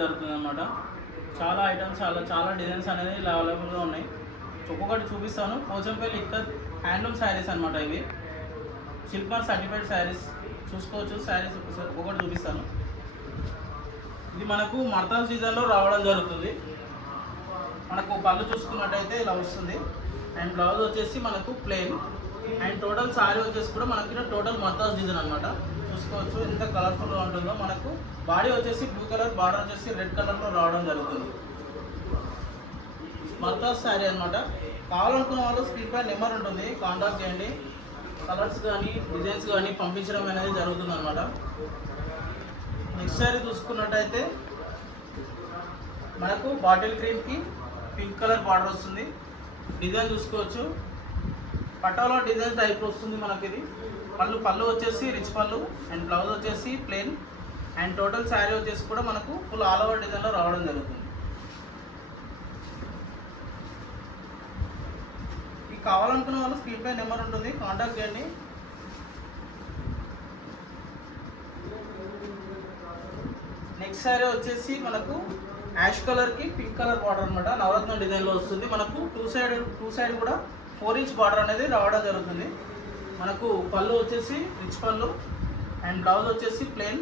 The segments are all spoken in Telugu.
జరుగుతుంది అనమాట. చాలా ఐటమ్స్ చాలా డిజైన్స్ అనేది అవైలబుల్గా ఉన్నాయి. ఒక్కొక్కటి చూపిస్తాను. పోచంపల్లి ఇక్కత్ హ్యాండ్లూమ్ శారీస్ అనమాట. ఇవి సిల్క్ సర్టిఫైడ్ శారీస్ చూసుకోవచ్చు. శారీస్ ఒక్కొక్కటి చూపిస్తాను. ఇది మనకు మర్తాస్ డిజైన్లో రావడం జరుగుతుంది. మనకు పళ్ళు చూసుకున్నట్టయితే ఇలా వస్తుంది. అండ్ బ్లౌజ్ వచ్చేసి మనకు ప్లెయిన్. అండ్ టోటల్ శారీ వచ్చేసి కూడా మనకి టోటల్ మర్తాస్ డిజైన్ అనమాట. చూసుకోవచ్చు ఎంత కలర్ఫుల్గా ఉంటుందో. మనకు బాడీ వచ్చేసి బ్లూ కలర్, బార్డర్ వచ్చేసి రెడ్ కలర్లో రావడం జరుగుతుంది. మర్తాస్ శారీ అనమాట. కావాలనుకున్న వాళ్ళు స్క్రీన్ పై నెంబర్ ఉంటుంది, కాంటాక్ట్ చేయండి. కలర్స్ కానీ డిజైన్స్ కానీ పంపించడం అనేది జరుగుతుంది అనమాట. నెక్స్ట్ శారీ చూసుకున్నట్టయితే మనకు బాటిల్ గ్రీన్కి పింక్ కలర్ బార్డర్ వస్తుంది. డిజైన్ చూసుకోవచ్చు. పటాలో డిజైన్ టైప్ వస్తుంది మనకి. ఇది పళ్ళు వచ్చేసి రిచ్ పళ్ళు అండ్ బ్లౌజ్ వచ్చేసి ప్లెయిన్. అండ్ టోటల్ శారీ వచ్చేసి కూడా మనకు ఫుల్ ఆల్ ఓవర్ డిజైన్లో రావడం జరుగుతుంది. ఇది కావాలనుకున్న వాళ్ళు స్క్రీన్ పై నెంబర్ ఉంటుంది, కాంటాక్ట్ చేయండి. నెక్స్ట్ శారీ వచ్చేసి మనకు యాష్ కలర్కి పింక్ కలర్ బార్డర్ అనమాట. నవరత్న డిజైన్లో వస్తుంది. మనకు టూ సైడ్ కూడా 4 ఇంచ్ బార్డర్ అనేది రావడం జరుగుతుంది. మనకు పళ్ళు వచ్చేసి రిచ్ పళ్ళు అండ్ బ్లౌజ్ వచ్చేసి ప్లెయిన్.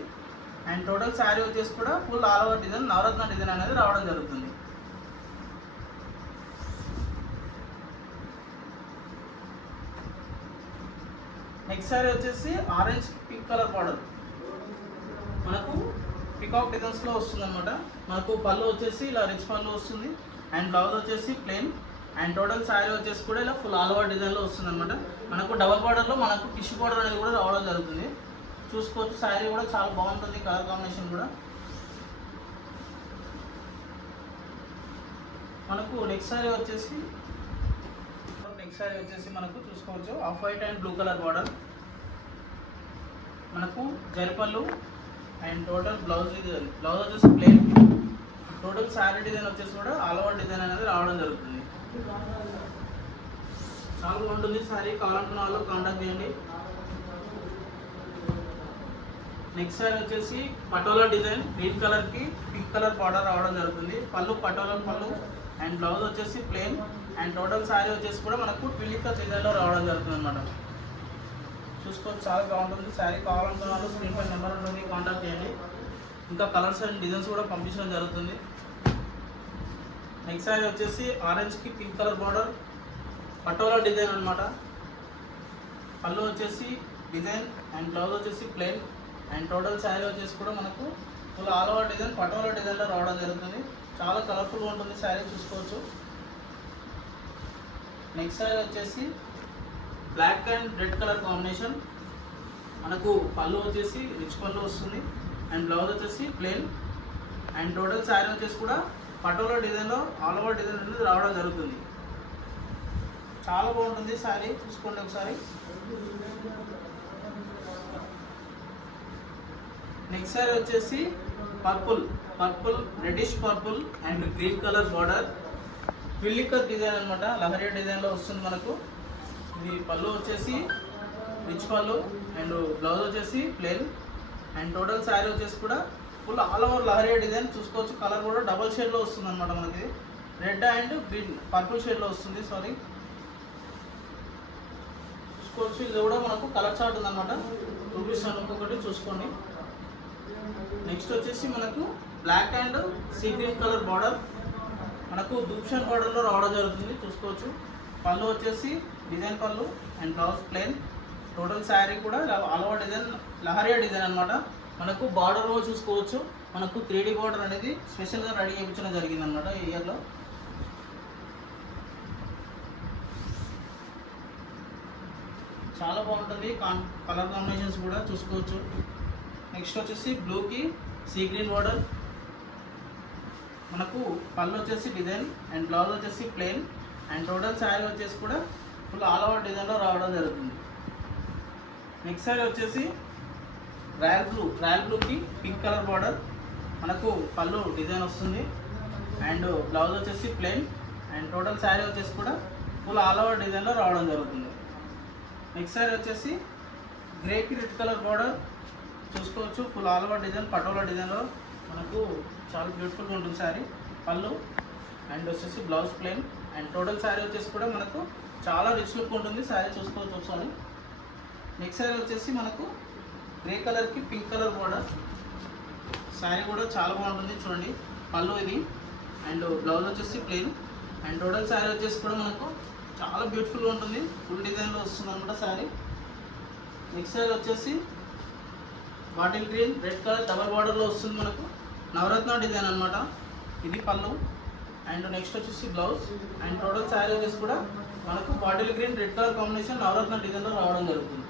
అండ్ టోటల్ శారీ వచ్చేసి కూడా ఫుల్ ఆల్ ఓవర్ డిజైన్ నవరత్న డిజైన్ అనేది రావడం జరుగుతుంది. నెక్స్ట్ శారీ వచ్చేసి ఆరెంజ్ పింక్ కలర్ బార్డర్. మనకు పికాక్ డిజైన్స్లో వస్తుంది అనమాట. మనకు పళ్ళు వచ్చేసి ఇలా రిచ్ పళ్ళు వస్తుంది అండ్ బ్లౌజ్ వచ్చేసి ప్లెయిన్. అండ్ టోటల్ శారీ వచ్చేసి కూడా ఇలా ఫుల్ ఆల్ ఓవర్ డిజైన్లో వస్తుంది అనమాట. మనకు డబల్ బార్డర్లో మనకు టిష్యూ బార్డర్ అనేది కూడా రావడం జరుగుతుంది. చూసుకోవచ్చు. శారీ కూడా చాలా బాగుంటుంది, కలర్ కాంబినేషన్ కూడా. మనకు నెక్స్ట్ శారీ వచ్చేసి మనకు చూసుకోవచ్చు off white and blue colour border. మనకు జరిపళ్ళు అండ్ టోటల్ బ్లౌజ్ వచ్చేసి ప్లెయిన్. టోటల్ శారీ డిజైన్ వచ్చేసి కూడా ఆల్ ఓవర్ డిజైన్ అనేది రావడం జరుగుతుంది. చాలా బాగుంటుంది శారీ. కావాలనుకున్న వాళ్ళు కాంటాక్ట్ చేయండి. నెక్స్ట్ శారీ వచ్చేసి పటోలా డిజైన్. గ్రీన్ కలర్కి పింక్ కలర్ బార్డర్ రావడం జరుగుతుంది. పటోలా పళ్ళు అండ్ బ్లౌజ్ వచ్చేసి ప్లెయిన్. అండ్ టోటల్ శారీ వచ్చేసి కూడా మనకు ట్విల్లికా డిజైన్లో రావడం జరుగుతుంది అనమాట. చూసుకోవచ్చు. చాలా బాగుంటుంది శారీ. కావాలనుకున్న వాళ్ళు స్క్రీన్ పై నెంబర్ ఉంటుంది, కాంటాక్ట్ చేయండి. ఇంకా కలర్స్ అండ్ డిజైన్స్ కూడా పంపించడం జరుగుతుంది. నెక్స్ట్ శారీ వచ్చేసి ఆరెంజ్కి pink colour border, patola design అనమాట. పళ్ళు వచ్చేసి డిజైన్ అండ్ బ్లౌజ్ వచ్చేసి ప్లెయిన్. అండ్ టోటల్ శారీ వచ్చేసి కూడా మనకు full all over design patola డిజైన్లో రావడం జరుగుతుంది. చాలా కలర్ఫుల్గా ఉంటుంది శారీ. చూసుకోవచ్చు. నెక్స్ట్ శారీ వచ్చేసి black and red colour combination. మనకు పళ్ళు వచ్చేసి రిచ్ పళ్ళు వస్తుంది అండ్ బ్లౌజ్ వచ్చేసి ప్లెయిన్. అండ్ టోటల్ శారీ వచ్చేసి కూడా పటోలా డిజైన్లో ఆల్ ఓవర్ డిజైన్ అనేది రావడం జరుగుతుంది. చాలా బాగుంటుంది శారీ. చూసుకోండి ఒకసారి. నెక్స్ట్ శారీ వచ్చేసి purple reddish purple and green colour border. ట్విల్లికర్ డిజైన్ అనమాట. లహరియా డిజైన్లో వస్తుంది మనకు. ఇది పళ్ళు వచ్చేసి రిచ్ పళ్ళు అండ్ బ్లౌజ్ వచ్చేసి ప్లెయిన్. అండ్ టోటల్ శారీ వచ్చేసి కూడా full all over leheriya design. చూసుకోవచ్చు. కలర్ కూడా డబల్ షేడ్లో వస్తుంది అనమాట. మనకి రెడ్ అండ్ గ్రీన్ పర్పుల్ షేడ్లో వస్తుంది. చూసుకోవచ్చు. ఇది కూడా మనకు కలర్ చార్ట్ ఉందన్నమాట. చూపిస్తాను ఇంకొకటి చూసుకోండి. నెక్స్ట్ వచ్చేసి మనకు black and sea green colour border. మనకు దూప్షన్ బార్డర్లో రావడం జరుగుతుంది. చూసుకోవచ్చు. పళ్ళు వచ్చేసి design pallu and blouse plain. Total sari కూడా all over design leheriya design అనమాట. మనకు బార్డర్లో చూసుకోవచ్చు. మనకు 3D బార్డర్ అనేది స్పెషల్గా రెడీ చేయించడం జరిగింది అనమాట ఈ ఇయర్లో. చాలా బాగుంటుంది. కలర్ కాంబినేషన్స్ కూడా చూసుకోవచ్చు. నెక్స్ట్ వచ్చేసి బ్లూకి సీ గ్రీన్ బార్డర్. మనకు పళ్ళు వచ్చేసి డిజైన్ అండ్ బ్లౌజ్ వచ్చేసి ప్లెయిన్. అండ్ టోటల్ శారీ వచ్చేసి కూడా ఫుల్ ఆల్ ఓవర్ డిజైన్లో రావడం జరుగుతుంది. నెక్స్ట్ శారీ వచ్చేసి రాయల్ బ్లూకి పింక్ కలర్ బార్డర్. మనకు పళ్ళు డిజైన్ వస్తుంది అండ్ బ్లౌజ్ వచ్చేసి ప్లెయిన్. అండ్ టోటల్ శారీ వచ్చేసి కూడా ఫుల్ ఆల్ ఓవర్ డిజైన్లో రావడం జరుగుతుంది. నెక్స్ట్ శారీ వచ్చేసి గ్రేకి రెడ్ కలర్ బార్డర్ చూసుకోవచ్చు. Full all over design patola డిజైన్లో మనకు చాలా బ్యూటిఫుల్గా ఉంటుంది శారీ. పళ్ళు అండ్ వచ్చేసి blouse plain and total sari వచ్చేసి కూడా మనకు చాలా రిచ్ లుక్ ఉంటుంది. శారీ చూసుకోవచ్చు ఒకసారి. నెక్స్ట్ శారీ వచ్చేసి మనకు గ్రే కలర్కి పింక్ కలర్ బోర్డర్. శారీ కూడా చాలా బాగుంటుంది చూడండి. పళ్ళు ఇది అండ్ బ్లౌజ్ వచ్చేసి ప్లెయిన్ అండ్ టోటల్ శారీ వచ్చేసి కూడా మనకు చాలా బ్యూటిఫుల్గా ఉంటుంది. ఫుల్ డిజైన్లో వస్తుంది అనమాట శారీ. నెక్స్ట్ శారీ వచ్చేసి bottle green red colour double బార్డర్లో వస్తుంది మనకు. నవరత్న డిజైన్ అనమాట. ఇది పళ్ళు అండ్ నెక్స్ట్ వచ్చేసి బ్లౌజ్ అండ్ టోటల్ శారీ వచ్చేసి కూడా మనకు bottle green red colour combination Navaratna డిజైన్లో రావడం జరుగుతుంది.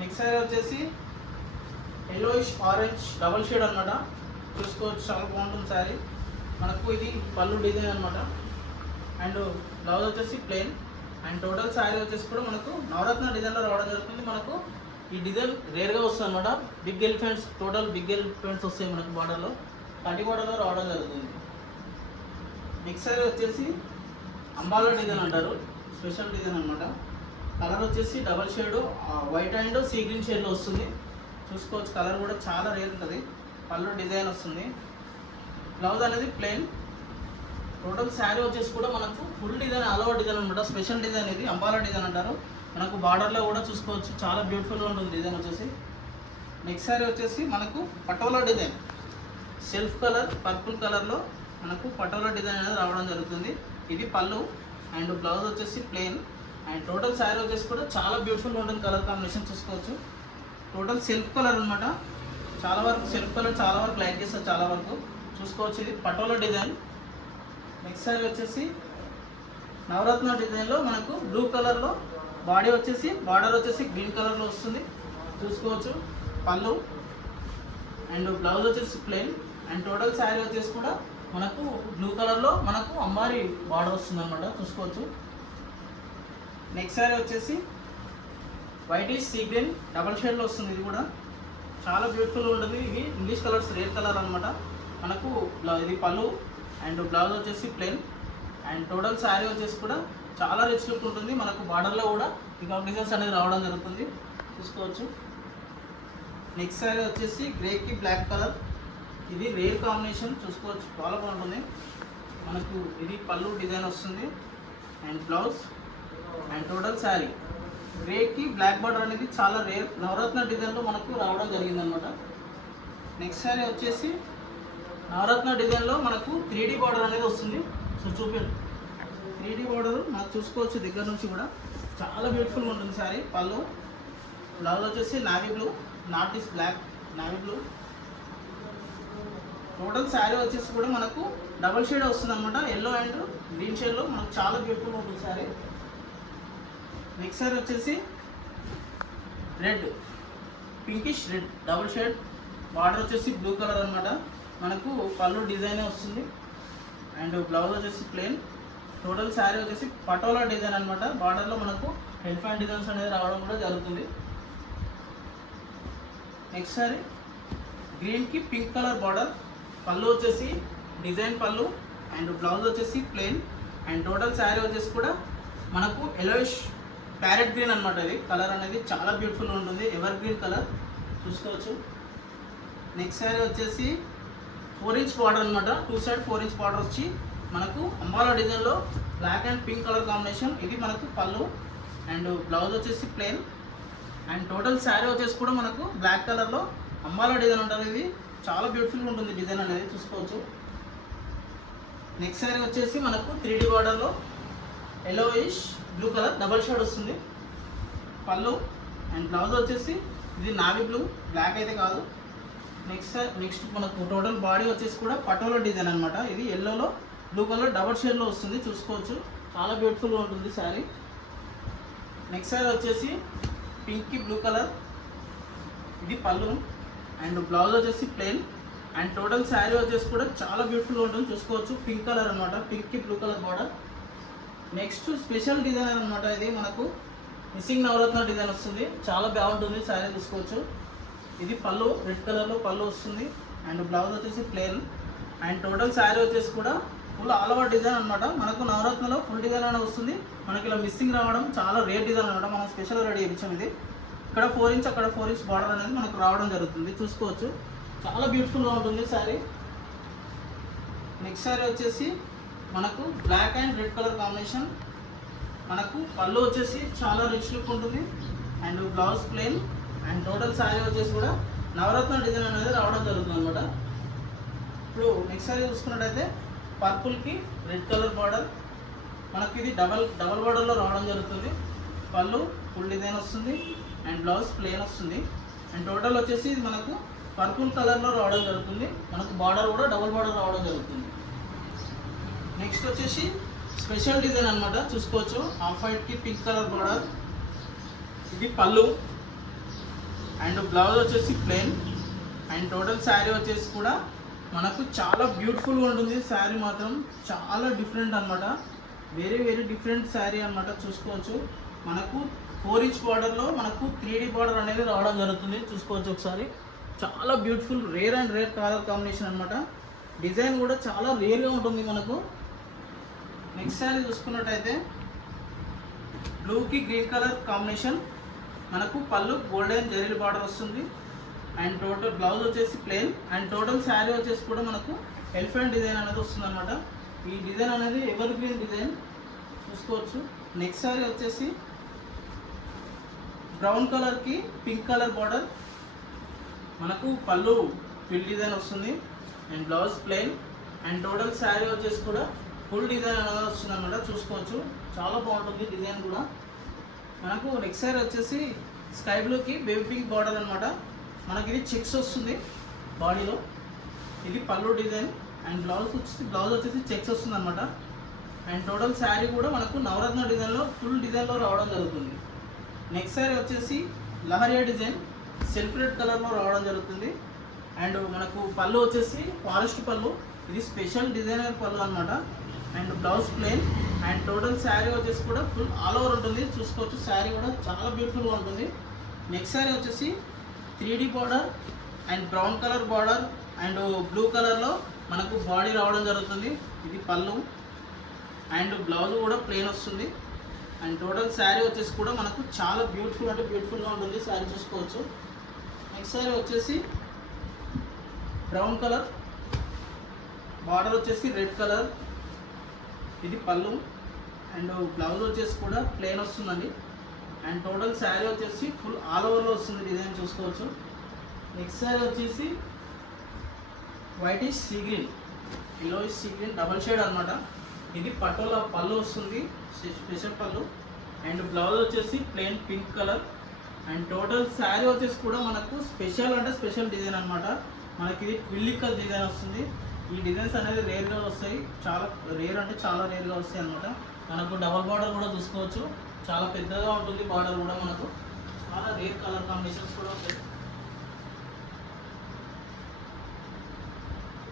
నెక్స్ట్ శారీ వచ్చేసి ఎల్లోయిష్ ఆరెంజ్ డబల్ షేడ్ అనమాట. చూసుకోవచ్చు చాలా బాగుంటుంది శారీ. మనకు ఇది పళ్ళు డిజైన్ అనమాట అండ్ బ్లౌజ్ వచ్చేసి ప్లెయిన్ అండ్ టోటల్ శారీ వచ్చేసి కూడా మనకు నవరత్న డిజైన్లో రావడం జరుగుతుంది. మనకు ఈ డిజైన్ రేర్గా వస్తుంది అనమాట. Big elephants total big elephants వస్తాయి మనకు బార్డర్లో, కంటి బార్డర్లో రావడం జరుగుతుంది. నెక్స్ట్ శారీ వచ్చేసి అంబాలా డిజైన్ అంటారు, స్పెషల్ డిజైన్ అనమాట. కలర్ వచ్చేసి double shade white and sea green షేడ్లో వస్తుంది. చూసుకోవచ్చు కలర్ కూడా చాలా రేర్ ఉంటుంది. పళ్ళు డిజైన్ వస్తుంది. బ్లౌజ్ అనేది ప్లెయిన్. టోటల్ శారీ వచ్చేసి కూడా మనకు full design all over design అనమాట. స్పెషల్ డిజైన్ ఇది అంబాలా డిజైన్ అంటారు. మనకు బార్డర్లో కూడా చూసుకోవచ్చు చాలా బ్యూటిఫుల్గా ఉంటుంది డిజైన్ వచ్చేసి. నెక్స్ట్ శారీ వచ్చేసి మనకు patola design self colour purple కలర్లో మనకు పటోలా డిజైన్ అనేది రావడం జరుగుతుంది. ఇది పళ్ళు అండ్ బ్లౌజ్ వచ్చేసి ప్లెయిన్ అండ్ టోటల్ శారీ వచ్చేసి కూడా చాలా బ్యూటిఫుల్గా ఉంటుంది. కలర్ కాంబినేషన్ చూసుకోవచ్చు. టోటల్ సెల్ఫ్ కలర్ అనమాట. చాలా వరకు సెల్ఫ్ కలర్ చాలా వరకు లైక్ చేస్తారు చాలా వరకు. చూసుకోవచ్చు ఇది పటోలా డిజైన్. నెక్స్ట్ శారీ వచ్చేసి నవరత్న డిజైన్లో మనకు బ్లూ కలర్లో బాడీ వచ్చేసి బార్డర్ వచ్చేసి గ్రీన్ కలర్లో వస్తుంది. చూసుకోవచ్చు పళ్ళు అండ్ బ్లౌజ్ వచ్చేసి ప్లెయిన్ అండ్ టోటల్ శారీ వచ్చేసి కూడా మనకు బ్లూ కలర్లో మనకు అమ్మారి బార్డర్ వస్తుంది అనమాట. చూసుకోవచ్చు. నెక్స్ట్ శారీ వచ్చేసి వైట్ సీ గ్రీన్ డబల్ షేడ్లో వస్తుంది. ఇది కూడా చాలా బ్యూటిఫుల్గా ఉంటుంది. ఇవి ఇంగ్లీష్ కలర్స్ రేర్ కలర్ అనమాట. మనకు ఇది పళ్ళు అండ్ బ్లౌజ్ వచ్చేసి ప్లెయిన్ అండ్ టోటల్ శారీ వచ్చేసి కూడా చాలా రిచ్ లుక్ ఉంటుంది. మనకు బార్డర్లో కూడా ఈ డిజైన్స్ అనేది రావడం జరుగుతుంది. చూసుకోవచ్చు. నెక్స్ట్ శారీ వచ్చేసి గ్రేకి బ్లాక్ కలర్. ఇది రేర్ కాంబినేషన్. చూసుకోవచ్చు చాలా బాగుంటుంది. మనకు ఇది పళ్ళు డిజైన్ వస్తుంది and blouse and total sari గ్రేకి బ్లాక్ బార్డర్ అనేది చాలా రేర్ నవరత్న డిజైన్లో మనకు రావడం జరిగిందనమాట. నెక్స్ట్ శారీ వచ్చేసి నవరత్న డిజైన్లో మనకు 3D బార్డర్ అనేది వస్తుంది. సో చూపించండి 3D బార్డర్ మనకు చూసుకోవచ్చు దగ్గర నుంచి కూడా చాలా బ్యూటిఫుల్గా ఉంటుంది శారీ. పళ్ళు బ్లౌజ్ వచ్చేసి navy blue not is black navy blue. Total sari వచ్చేసి కూడా మనకు డబల్ షేడ్ వస్తుంది అనమాట. ఎల్లో అండ్ గ్రీన్ షేడ్లో మనకు చాలా బ్యూటిఫుల్గా ఉంటుంది శారీ. నెక్స్ట్ శారీ వచ్చేసి red pinkish red double shade border వచ్చేసి బ్లూ కలర్ అనమాట. మనకు పళ్ళు డిజైనే వస్తుంది అండ్ బ్లౌజ్ వచ్చేసి ప్లెయిన్. టోటల్ శారీ వచ్చేసి పటోలా డిజైన్ అనమాట. బార్డర్లో మనకు ఎలిఫెంట్ డిజైన్స్ అనేది రావడం కూడా జరుగుతుంది. నెక్స్ట్ శారీ గ్రీన్కి పింక్ కలర్ బార్డర్. పళ్ళు వచ్చేసి డిజైన్ పళ్ళు అండ్ బ్లౌజ్ వచ్చేసి ప్లెయిన్ అండ్ టోటల్ శారీ వచ్చేసి కూడా మనకు ఎలోయిష్ ప్యారెట్ గ్రీన్ అనమాట. ఇది కలర్ అనేది చాలా బ్యూటిఫుల్గా ఉంటుంది. ఎవర్ గ్రీన్ కలర్ చూసుకోవచ్చు. నెక్స్ట్ శారీ వచ్చేసి 4 ఇంచ్ బార్డర్ అనమాట. 2 సైడ్ 4 ఇంచ్ బార్డర్ వచ్చి మనకు అంబాలా డిజైన్లో black and pink colour combination. ఇది మనకు పళ్ళు అండ్ బ్లౌజ్ వచ్చేసి ప్లెయిన్ అండ్ టోటల్ శారీ వచ్చేసి కూడా మనకు బ్లాక్ కలర్లో అంబాలా డిజైన్ ఉంటుంది. ఇది చాలా బ్యూటిఫుల్గా ఉంటుంది డిజైన్ అనేది చూసుకోవచ్చు. నెక్స్ట్ శారీ వచ్చేసి మనకు 3D బార్డర్లో yellowish blue colour double shade వస్తుంది. పళ్ళు అండ్ బ్లౌజ్ వచ్చేసి ఇది నావీ బ్లూ బ్లాక్ అయితే కాదు. నెక్స్ట్ మనకు టోటల్ బాడీ వచ్చేసి కూడా పటోలా డిజైన్ అనమాట. ఇది ఎల్లోలో బ్లూ కలర్ డబల్ షేడ్లో వస్తుంది. చూసుకోవచ్చు చాలా బ్యూటిఫుల్గా ఉంటుంది శారీ. నెక్స్ట్ శారీ వచ్చేసి పింక్కి బ్లూ కలర్. ఇది పళ్ళు అండ్ బ్లౌజ్ వచ్చేసి ప్లెయిన్ అండ్ టోటల్ శారీ వచ్చేసి కూడా చాలా బ్యూటిఫుల్గా ఉంటుంది. చూసుకోవచ్చు పింక్ కలర్ అనమాట. పింక్కి blue colour border. Next special design అనమాట. ఇది మనకు మిస్సింగ్ నవరత్న డిజైన్ వస్తుంది. చాలా బాగుంటుంది శారీ చూసుకోవచ్చు. ఇది పళ్ళు రెడ్ కలర్లో పళ్ళు వస్తుంది అండ్ బ్లౌజ్ వచ్చేసి ప్లెయిన్ అండ్ టోటల్ శారీ వచ్చేసి కూడా ఫుల్ ఆల్ ఓవర్ డిజైన్ అనమాట. మనకు నవరత్నలో ఫుల్ డిజైన్ అనేది వస్తుంది. మనకి ఇలా మిస్సింగ్ రావడం చాలా రేర్ డిజైన్ అనమాట. మనం స్పెషల్గా రెడీ చేయించాం. ఇది ఇక్కడ 4 ఇంచ్ అక్కడ 4 ఇంచ్ బార్డర్ అనేది మనకు రావడం జరుగుతుంది. చూసుకోవచ్చు చాలా బ్యూటిఫుల్గా ఉంటుంది శారీ. నెక్స్ట్ సారీ వచ్చేసి మనకు black and red colour combination. మనకు పళ్ళు వచ్చేసి చాలా రిచ్ లుక్ ఉంటుంది and blouse plain and total sari వచ్చేసి కూడా నవరత్న డిజైన్ అనేది రావడం జరుగుతుంది అనమాట. ఇప్పుడు నెక్స్ట్ శారీ చూసుకున్నట్టయితే పర్పుల్కి రెడ్ కలర్ బార్డర్. మనకి ఇది డబల్ బార్డర్లో రావడం జరుగుతుంది. పళ్ళు ఫుల్ డిజైన్ వస్తుంది అండ్ బ్లౌజ్ ప్లెయిన్ వస్తుంది అండ్ టోటల్ వచ్చేసి ఇది మనకు పర్పుల్ కలర్లో రావడం జరుగుతుంది. మనకు బార్డర్ కూడా డబల్ బార్డర్ రావడం జరుగుతుంది. నెక్స్ట్ వచ్చేసి స్పెషల్ డిజైన్ అనమాట, చూసుకోవచ్చు. ఆఫ్ వైట్కి పింక్ కలర్ బార్డర్. ఇది పళ్ళు అండ్ బ్లౌజ్ వచ్చేసి ప్లెయిన్ అండ్ టోటల్ శారీ వచ్చేసి కూడా మనకు చాలా బ్యూటిఫుల్గా ఉంటుంది. శారీ మాత్రం చాలా డిఫరెంట్ అనమాట, వెరీ డిఫరెంట్ శారీ అనమాట. చూసుకోవచ్చు మనకు 4 ఇంచ్ బార్డర్లో మనకు 3D బార్డర్ అనేది రావడం జరుగుతుంది. చూసుకోవచ్చు ఒకసారి. చాలా బ్యూటిఫుల్ రేర్ కలర్ కాంబినేషన్ అనమాట. డిజైన్ కూడా చాలా రేర్గా ఉంటుంది మనకు. నెక్స్ట్ శారీ చూసుకున్నట్టయితే బ్లూకి గ్రీన్ కలర్ కాంబినేషన్. మనకు పళ్ళు గోల్డెన్ జరీల బార్డర్ వస్తుంది అండ్ టోటల్ బ్లౌజ్ వచ్చేసి ప్లెయిన్ అండ్ టోటల్ శారీ వచ్చేసి కూడా మనకు ఎలిఫెంట్ డిజైన్ అనేది వస్తుంది అనమాట. ఈ డిజైన్ అనేది ఎవర్ గ్రీన్ డిజైన్, చూసుకోవచ్చు. నెక్స్ట్ శారీ వచ్చేసి బ్రౌన్ కలర్కి పింక్ కలర్ బార్డర్. మనకు పళ్ళు ఫిల్ డిజైన్ వస్తుంది and blouse plain and total sari వచ్చేసి కూడా ఫుల్ డిజైన్ అనేది వస్తుంది అనమాట. చూసుకోవచ్చు చాలా బాగుంటుంది డిజైన్ కూడా. మనకు నెక్స్ట్ శారీ వచ్చేసి స్కై బ్లూకి బేబీ పింక్ బార్డర్ అనమాట. మనకి ఇది చెక్స్ వస్తుంది బాడీలో. ఇది పళ్ళు డిజైన్ అండ్ బ్లౌజ్ వచ్చేసి చెక్స్ వస్తుంది అనమాట. అండ్ టోటల్ శారీ కూడా మనకు నవరత్న డిజైన్లో ఫుల్ డిజైన్లో రావడం జరుగుతుంది. నెక్స్ట్ శారీ వచ్చేసి లహరియా డిజైన్ సెల్ఫ్ రెడ్ కలర్లో రావడం జరుగుతుంది అండ్ మనకు పళ్ళు వచ్చేసి ఫారెస్ట్ పళ్ళు. ఇది స్పెషల్ డిజైనర్ పళ్ళు అనమాట and blouse plain and total sari వచ్చేసి కూడా ఫుల్ ఆల్ ఓవర్ ఉంటుంది. చూసుకోవచ్చు శారీ కూడా చాలా బ్యూటిఫుల్గా ఉంటుంది. నెక్స్ట్ శారీ వచ్చేసి 3D border and brown colour border and blue కలర్లో మనకు బాడీ రావడం జరుగుతుంది. ఇది పళ్ళు అండ్ బ్లౌజ్ కూడా ప్లెయిన్ వస్తుంది అండ్ టోటల్ శారీ వచ్చేసి కూడా మనకు చాలా బ్యూటిఫుల్గా ఉంటుంది శారీ. చూసుకోవచ్చు. నెక్స్ట్ శారీ వచ్చేసి బ్రౌన్ కలర్ బార్డర్ వచ్చేసి రెడ్ కలర్. ఇది పళ్ళు అండ్ బ్లౌజ్ వచ్చేసి కూడా ప్లెయిన్ వస్తుందండి అండ్ టోటల్ శారీ వచ్చేసి ఫుల్ ఆల్ ఓవర్లో వస్తుంది డిజైన్. చూసుకోవచ్చు. నెక్స్ట్ శారీ వచ్చేసి white is sea green, yellow is sea green double shade అనమాట. ఇది పటోలా పళ్ళు వస్తుంది, స్పెషల్ పళ్ళు అండ్ బ్లౌజ్ వచ్చేసి plain pink colour and total sari వచ్చేసి కూడా మనకు స్పెషల్ డిజైన్ అనమాట. మనకి ఇది ట్విల్లికల్ డిజైన్ వస్తుంది. ఈ డిజైన్స్ అనేది రేర్గా వస్తాయి, చాలా రేర్గా వస్తాయి అనమాట. మనకు డబల్ బార్డర్ కూడా చూసుకోవచ్చు, చాలా పెద్దగా ఉంటుంది బార్డర్ కూడా. మనకు చాలా రేర్ కలర్ కాంబినేషన్స్ కూడా ఉంటాయి.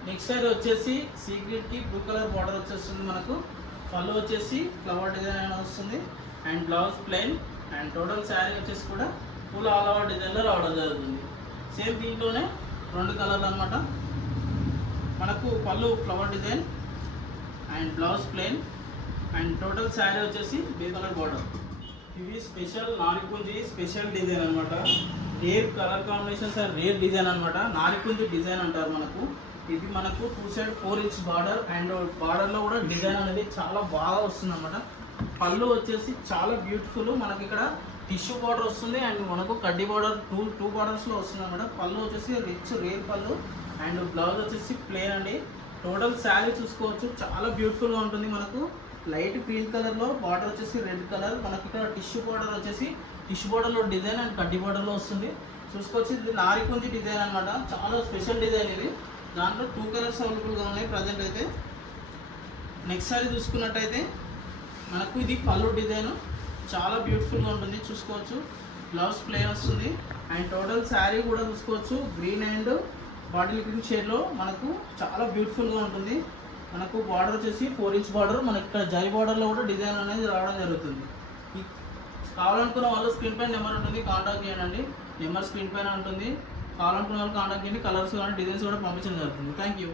నెక్స్ట్ శారీ వచ్చేసి సీ గ్రీన్కి బ్లూ కలర్ బార్డర్ వచ్చేస్తుంది. మనకు పళ్ళు వచ్చేసి ఫ్లవర్ డిజైన్ అనేది వస్తుంది and blouse plain and total sari వచ్చేసి కూడా ఫుల్ ఆల్ ఓవర్ డిజైన్లో రావడం జరుగుతుంది. సేమ్ దీంట్లోనే 2 కలర్లు అనమాట. మనకు పళ్ళు flower design and blouse plain and total sari వచ్చేసి బ్లూ కలర్ బార్డర్. ఇవి స్పెషల్ నారిపుంజి స్పెషల్ డిజైన్ అనమాట. Rare colour combinations and rare design అనమాట. నారిపుంజి డిజైన్ అంటారు మనకు. ఇది మనకు 2 సైడ్ 4 ఇంచ్ బార్డర్ అండ్ బార్డర్లో కూడా డిజైన్ అనేది చాలా బాగా వస్తుంది అనమాట. పళ్ళు వచ్చేసి చాలా బ్యూటిఫుల్. మనకి ఇక్కడ టిష్యూ బార్డర్ వస్తుంది అండ్ మనకు కడ్డీ బార్డర్ టూ బార్డర్స్లో వస్తుంది అనమాట. పళ్ళు వచ్చేసి రిచ్ రేర్ పళ్ళు అండ్ బ్లౌజ్ వచ్చేసి ప్లెయిన్ అండి. టోటల్ శారీ చూసుకోవచ్చు, చాలా బ్యూటిఫుల్గా ఉంటుంది. మనకు లైట్ గ్రీన్ కలర్లో బార్డర్ వచ్చేసి రెడ్ కలర్. మనకి ఇక్కడ టిష్యూ బార్డర్లో డిజైన్ అండ్ కడ్డీ బార్డర్లో వస్తుంది. చూసుకోవచ్చు. ఇది నారిపుంజి డిజైన్ అనమాట. చాలా స్పెషల్ డిజైన్ ఇది. దాంట్లో 2 కలర్స్ అవైలబుల్గా ఉన్నాయి ప్రజెంట్ అయితే. నెక్స్ట్ శారీ చూసుకున్నట్టయితే మనకు ఇది పళ్ళు డిజైన్ చాలా బ్యూటిఫుల్గా ఉంటుంది. చూసుకోవచ్చు. బ్లౌజ్ ప్లెయిన్ వస్తుంది అండ్ టోటల్ శారీ కూడా చూసుకోవచ్చు గ్రీన్ అండ్ బాటిల్ గ్రీన్ షేడ్లో మనకు చాలా బ్యూటిఫుల్గా ఉంటుంది. మనకు బార్డర్ వచ్చేసి 4 ఇంచ్ బార్డర్. మనకి ఇక్కడ జరీ బార్డర్లో కూడా డిజైన్ అనేది రావడం జరుగుతుంది. కావాలనుకున్న వాళ్ళు స్క్రీన్ పైన నెంబర్ ఉంటుంది, కాంటాక్ట్ చేయండి. నెంబర్ స్క్రీన్ పైన ఉంటుంది. కావాలనుకున్న వాళ్ళు కాంటాక్ట్ చేయండి. కలర్స్ కానీ డిజైన్స్ కూడా పంపించడం జరుగుతుంది. Thank you.